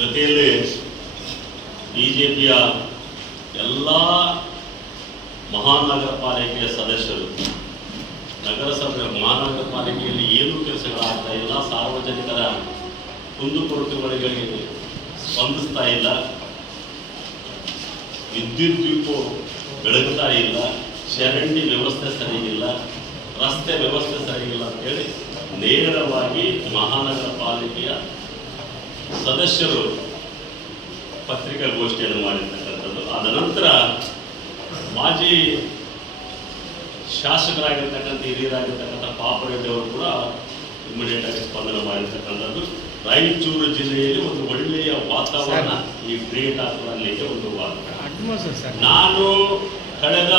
ಜೊತೆಯಲ್ಲಿ ಬಿಜೆಪಿಯ ಎಲ್ಲ ಮಹಾನಗರ ಪಾಲಿಕೆಯ ಸದಸ್ಯರು, ನಗರಸಭೆ ಮಹಾನಗರ ಪಾಲಿಕೆಯಲ್ಲಿ ಏನೂ ಕೆಲಸಗಳಾಗ್ತಾ ಇಲ್ಲ, ಸಾರ್ವಜನಿಕರ ಕುಂದುಕೊರತೆಗಳಿಗೆ ಸ್ಪಂದಿಸ್ತಾ ಇಲ್ಲ, ವಿದ್ಯುತ್ ದೀಪ ಬೆಳಗ್ತಾ ಇಲ್ಲ, ಚರಂಡಿ ವ್ಯವಸ್ಥೆ ಸರಿಯಿಲ್ಲ, ರಸ್ತೆ ವ್ಯವಸ್ಥೆ ಸರಿಯಿಲ್ಲ ಅಂತೇಳಿ ನೇರವಾಗಿ ಮಹಾನಗರ ಪಾಲಿಕೆಯ ಸದಸ್ಯರು ಪತ್ರಿಕಾಗೋಷ್ಠಿಯನ್ನು ಮಾಡಿರ್ತಕ್ಕಂಥದ್ದು. ಆದ ನಂತರ ಮಾಜಿ ಶಾಸಕರಾಗಿರ್ತಕ್ಕಂಥ ಹಿರಿಯರಾಗಿರ್ತಕ್ಕಂಥ ಪಾಪರೆಡ್ಡಿ ಅವರು ಕೂಡ ಇಮಿಡಿಯೇಟ್ ಆಗಿ ಸ್ಪಂದನೆ ಮಾಡಿರ್ತಕ್ಕಂಥದ್ದು. ರಾಯಚೂರು ಜಿಲ್ಲೆಯಲ್ಲಿ ಒಂದು ಒಳ್ಳೆಯ ವಾತಾವರಣ ಈ ಕ್ರಿಯೇಟ್ ಆಗಲಿಕ್ಕೆ ಒಂದು ವಾತಾವರಣ. ನಾನು ಕಳೆದ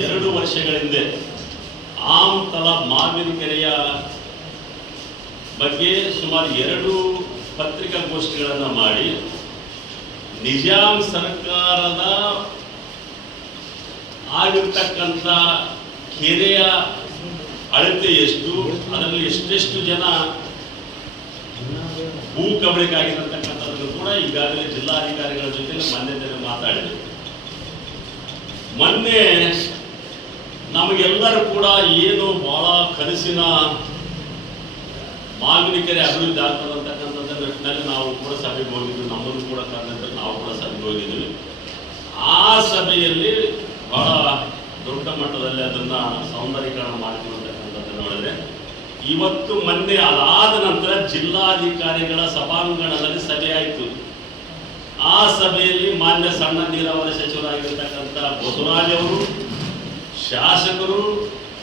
2 ವರ್ಷಗಳ ಹಿಂದೆ ಆಮ್ತಲ ಮಾವಿನಕೆರೆಯ ಬಗ್ಗೆ ಸುಮಾರು 2 ಪತ್ರಿಕಾಗೋಷ್ಠಿಗಳನ್ನು ಮಾಡಿ ನಿಜಾಂ ಸರ್ಕಾರದ ಆಗಿರ್ತಕ್ಕಂಥ ಕೆರೆಯ ಅಳತೆ ಎಷ್ಟು, ಅದರಲ್ಲಿ ಎಷ್ಟೆಷ್ಟು ಜನ ಭೂ ಕಬಳಿಕೆ ಆಗಿರತಕ್ಕಂಥದ್ದು ಕೂಡ ಈಗಾಗಲೇ ಜಿಲ್ಲಾಧಿಕಾರಿಗಳ ಜೊತೆ ಮೊನ್ನೆ ಮಾತಾಡಿದೆ. ಮೊನ್ನೆ ನಮಗೆಲ್ಲರೂ ಕೂಡ ಏನು ಬಹಳ ಕನಸಿನ ಮಾವಿನಕೆರೆ ಅಭಿವೃದ್ಧಿ ಆಗ್ತದಂತಕ್ಕಂಥದ್ದು ನಿಟ್ಟಿನಲ್ಲಿ ನಾವು ಕೂಡ ಸಭೆಗೆ ಹೋಗಿದ್ವಿ, ನಮ್ಮನ್ನು ಕೂಡ ಕರೆದಿದ್ದರೆ ನಾವು ಕೂಡ ಸಭೆಗೆ ಹೋಗಿದ್ವಿ. ಆ ಸಭೆಯಲ್ಲಿ ಬಹಳ ದೊಡ್ಡ ಮಟ್ಟದಲ್ಲಿ ಅದನ್ನು ಸೌಂದರ್ಯೀಕರಣ ಮಾಡ್ತಿರ್ತಕ್ಕಂಥದ್ದು ನೋಡಿದ್ರೆ, ಇವತ್ತು ಮೊನ್ನೆ ಅದಾದ ನಂತರ ಜಿಲ್ಲಾಧಿಕಾರಿಗಳ ಸಭಾಂಗಣದಲ್ಲಿ ಸಭೆ ಆಯಿತು. ಆ ಸಭೆಯಲ್ಲಿ ಮಾನ್ಯ ಸಣ್ಣ ನೀರಾವರಿ ಸಚಿವರಾಗಿರ್ತಕ್ಕಂಥ ಬಸವರಾಜ್ ಅವರು, ಶಾಸಕರು,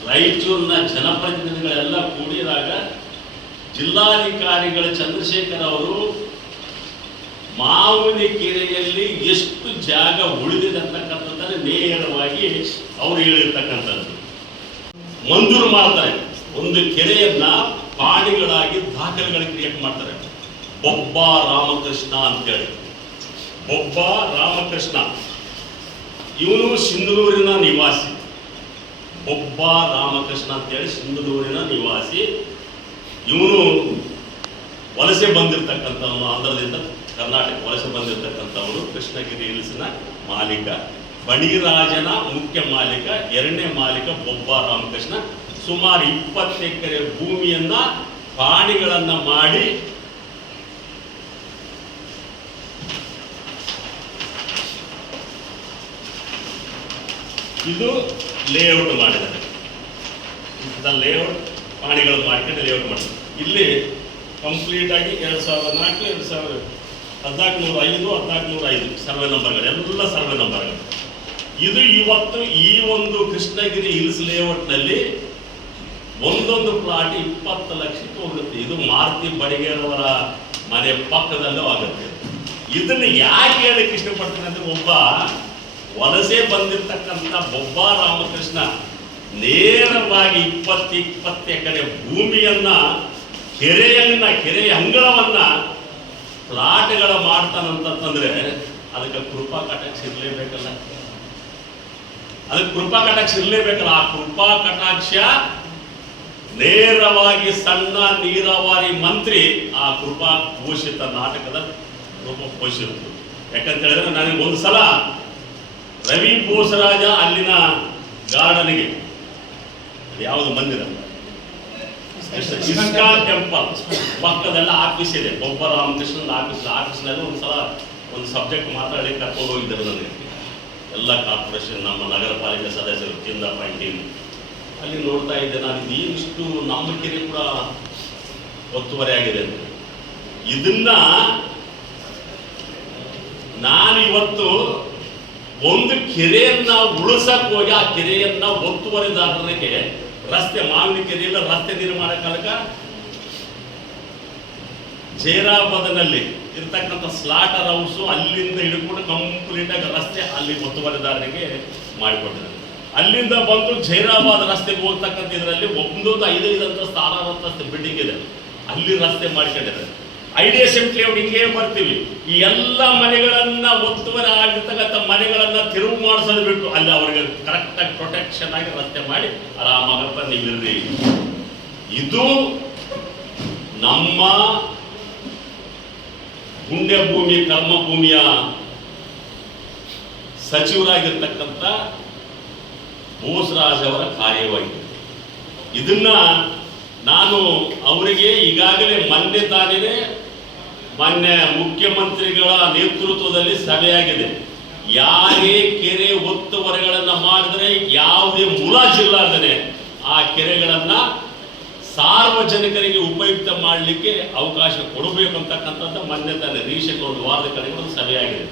ರಾಯಚೂರಿನ ಜನಪ್ರತಿನಿಧಿಗಳೆಲ್ಲ ಕೂಡಿದಾಗ ಜಿಲ್ಲಾಧಿಕಾರಿಗಳ ಚಂದ್ರಶೇಖರ್ ಅವರು ಮಾವಿನಕೆರೆಯಲ್ಲಿ ಎಷ್ಟು ಜಾಗ ಉಳಿದಿದೆ ಅಂತಕ್ಕಂಥದ್ದನ್ನು ನೇರವಾಗಿ ಅವರು ಹೇಳಿರ್ತಕ್ಕಂಥದ್ದು. ಮಂಜೂರು ಮಾಡ್ತಾರೆ, ಒಂದು ಕೆರೆಯನ್ನ ಪಾಣಿಗಳಾಗಿ ದಾಖಲೆಗಳು ಕ್ರಿಯೇಟ್ ಮಾಡ್ತಾರೆ. ಬೊಬ್ಬ ರಾಮಕೃಷ್ಣ ಅಂತೇಳಿ, ಬೊಬ್ಬ ರಾಮಕೃಷ್ಣ ಇವನು ಸಿಂಧನೂರಿನ ನಿವಾಸಿ. ಬೊಬ್ಬ ರಾಮಕೃಷ್ಣ ಅಂತೇಳಿ ಸಿಂಧನೂರಿನ ನಿವಾಸಿ. ಇವನು ವಲಸೆ ಬಂದಿರತಕ್ಕಂಥವನು, ಆಂಧ್ರದಿಂದ ಕರ್ನಾಟಕ ವಲಸೆ ಬಂದಿರತಕ್ಕಂಥವನು. ಕೃಷ್ಣಗಿರಿ ಹಿಲ್ಸ್ನ ಮಾಲೀಕ, ಬಣಿರಾಜನ ಮುಖ್ಯ ಮಾಲೀಕ, 2ನೇ ಮಾಲೀಕ ಬೊಬ್ಬ ರಾಮಕೃಷ್ಣ. ಸುಮಾರು 20 ಎಕರೆ ಭೂಮಿಯನ್ನ ಪಾಣಿಗಳನ್ನ ಮಾಡಿ ಇದು ಲೇಔಟ್ ಮಾಡಿದ್ದಾರೆ. ಲೇಔಟ್ ಪಾಣಿಗಳು ಮಾಡ್ಕೊಂಡು ಲೇಔಟ್ ಮಾಡಿದ್ದಾರೆ. ಇಲ್ಲಿ ಕಂಪ್ಲೀಟ್ ಆಗಿ 2004, 1405, 1405 ಸರ್ವೆ ನಂಬರ್ಗಳು, ಎಲ್ಲ ಸರ್ವೆ ನಂಬರ್ಗಳು. ಇದು ಇವತ್ತು ಈ ಒಂದು ಕೃಷ್ಣಗಿರಿ ಹಿಲ್ಸ್ ಲೇಔಟ್ನಲ್ಲಿ ಒಂದೊಂದು ಪ್ಲಾಟ್ 20 ಲಕ್ಷಕ್ಕೆ ಹೋಗುತ್ತೆ. ಇದು ಮಾರುತಿ ಬಡಿಗೇರವರ ಮನೆ ಪಕ್ಕದಲ್ಲೂ ಆಗುತ್ತೆ. ಇದನ್ನು ಯಾಕೆ ಹೇಳಕ್ಕೆ ಇಷ್ಟಪಡ್ತೀನಿ ಅಂದ್ರೆ, ಒಬ್ಬ ವಲಸೆ ಬಂದಿರತಕ್ಕಂಥ ಬೊಬ್ಬ ರಾಮಕೃಷ್ಣ ನೇರವಾಗಿ 20 ಎಕರೆ ಭೂಮಿಯನ್ನ ಕೆರೆಯ ಅಂಗಳವನ್ನ ಪ್ಲಾಟ್ಗಳ ಮಾಡ್ತಾನಂತಂದ್ರೆ ಅದಕ್ಕೆ ಕೃಪಾ ಕಟಾಕ್ಷ ಇರಲೇಬೇಕಲ್ಲ. ಅದಕ್ಕೆ ಕೃಪಾ ಕಟಾಕ್ಷ ಇರಲೇಬೇಕಲ್ಲ. ಆ ಕೃಪಾ ಕಟಾಕ್ಷ ನೇರವಾಗಿ ಸಣ್ಣ ನೀರಾವರಿ ಮಂತ್ರಿ ಆ ಕೃಪಾ ಘೋಷಿತ ನಾಟಕದ ರೂಪ ಘೋಷಿಸಿದ್ರು. ಯಾಕಂತ ಹೇಳಿದ್ರೆ, ನನಗೆ ಒಂದ್ಸಲ ರವಿ ಬೋಸರಾಜ ಅಲ್ಲಿನ ಗಾರ್ಡನ್ಗೆ, ಯಾವುದು ಮಂದಿರ, ಇಸ್ಕಾನ್ ಟೆಂಪಲ್ ಪಕ್ಕದಲ್ಲ ಆಫೀಸ್ ಇದೆ, ಬೊಬ್ಬ ರಾಮಕೃಷ್ಣನ ಆಫೀಸ್ನಲ್ಲಿ ಒಂದ್ಸಲ ಒಂದು ಸಬ್ಜೆಕ್ಟ್ ಮಾತಾಡಿ ಕರ್ಕೊಂಡು ಹೋಗಿದ್ದಾರೆ ನನಗೆ. ಎಲ್ಲ ಕಾರ್ಪೊರೇಷನ್ ನಮ್ಮ ನಗರ ಪಾಲಿಕೆ ಸದಸ್ಯರು ಚಿಂದ ಟೀಮ್ ಅಲ್ಲಿ ನೋಡ್ತಾ ಇದ್ದೆ ನಾನು, ಇದಿಷ್ಟು ನಮ್ಮ ಕೆರೆ ಕೂಡ ಒತ್ತುವರಿ ಆಗಿದೆ. ಇದನ್ನ ನಾನು ಇವತ್ತು ಒಂದು ಕೆರೆಯನ್ನ ಉಳಿಸಕ್ ಹೋಗಿ ಆ ಕೆರೆಯನ್ನ ಒತ್ತುವರಿದಾರರಿಗೆ ರಸ್ತೆ, ಮಾವಿನಕೆರೆಯಿಂದ ರಸ್ತೆ ನಿರ್ಮಾಣ ಕಾಲಕ ಜೈರಾಬಾದ್ನಲ್ಲಿ ಇರ್ತಕ್ಕಂಥ ಸ್ಲಾಟರ್ ಹೌಸ್ ಅಲ್ಲಿಂದ ಹಿಡ್ಕೊಂಡು ಕಂಪ್ಲೀಟ್ ಆಗಿ ರಸ್ತೆ ಅಲ್ಲಿ ಒತ್ತುವರಿದಾರರಿಗೆ ಮಾಡಿಕೊಟ್ಟಿದ್ದಾರೆ. ಅಲ್ಲಿಂದ ಬಂದು ಜೈರಾಬಾದ್ ರಸ್ತೆಗೆ ಹೋಗ್ತಕ್ಕಂಥ ಇದರಲ್ಲಿ ಒಂದೊಂದು 5-5 ಅಂತಸ್ತು 6 ಅಂತಸ್ತು ಬಿಲ್ಡಿಂಗ್ ಇದೆ, ಅಲ್ಲಿ ರಸ್ತೆ ಮಾಡ್ಕೊಂಡಿದ್ದಾರೆ. ಐಡಿಎಸ್ಎಂ ಲೇಔಟ್ ಹಿಂಗೇ ಬರ್ತೀವಿ, ಈ ಎಲ್ಲ ಮನೆಗಳನ್ನ ಒತ್ತುವರಿ ಆಗಿರ್ತಕ್ಕಂಥ ಮನೆಗಳನ್ನ ತಿರುವು ಮಾಡಿಸೋದು ಬಿಟ್ಟು ಅಲ್ಲಿ ಅವ್ರಿಗೆ ಕರೆಕ್ಟಾಗಿ ಪ್ರೊಟೆಕ್ಷನ್ ಆಗಿ ರಸ್ತೆ ಮಾಡಿ ಆರಾಮಾಗಪ್ಪ ನೀವಿರ್ರಿ. ಇದು ನಮ್ಮ ಪುಣ್ಯ ಭೂಮಿ ಕರ್ಮ ಭೂಮಿಯ ಸಚಿವರಾಗಿರ್ತಕ್ಕಂಥ ಬೋಸರಾಜ್ ಅವರ ಕಾರ್ಯವಾಗಿದೆ. ಇದನ್ನ ನಾನು ಅವರಿಗೆ ಈಗಾಗಲೇ ಮಾನ್ಯ ಮುಖ್ಯಮಂತ್ರಿಗಳ ನೇತೃತ್ವದಲ್ಲಿ ಸಭೆಯಾಗಿದೆ. ಯಾರೇ ಕೆರೆ ಒತ್ತುವರಿಗಳನ್ನು ಮಾಡಿದ್ರೆ ಯಾವುದೇ ಮುಲಾಜಿಲ್ಲಾರ್ದೇ ಆ ಕೆರೆಗಳನ್ನು ಸಾರ್ವಜನಿಕರಿಗೆ ಉಪಯುಕ್ತ ಮಾಡಲಿಕ್ಕೆ ಅವಕಾಶ ಕೊಡಬೇಕು ಅಂತಕ್ಕಂಥದ್ದು ಮೊನ್ನೆ ತಾನೇ ರೀಸೆಂಟ್ ಒಂದು ವಾರದ ಕಡೆಗೆ ಒಂದು ಸಭೆಯಾಗಿದೆ.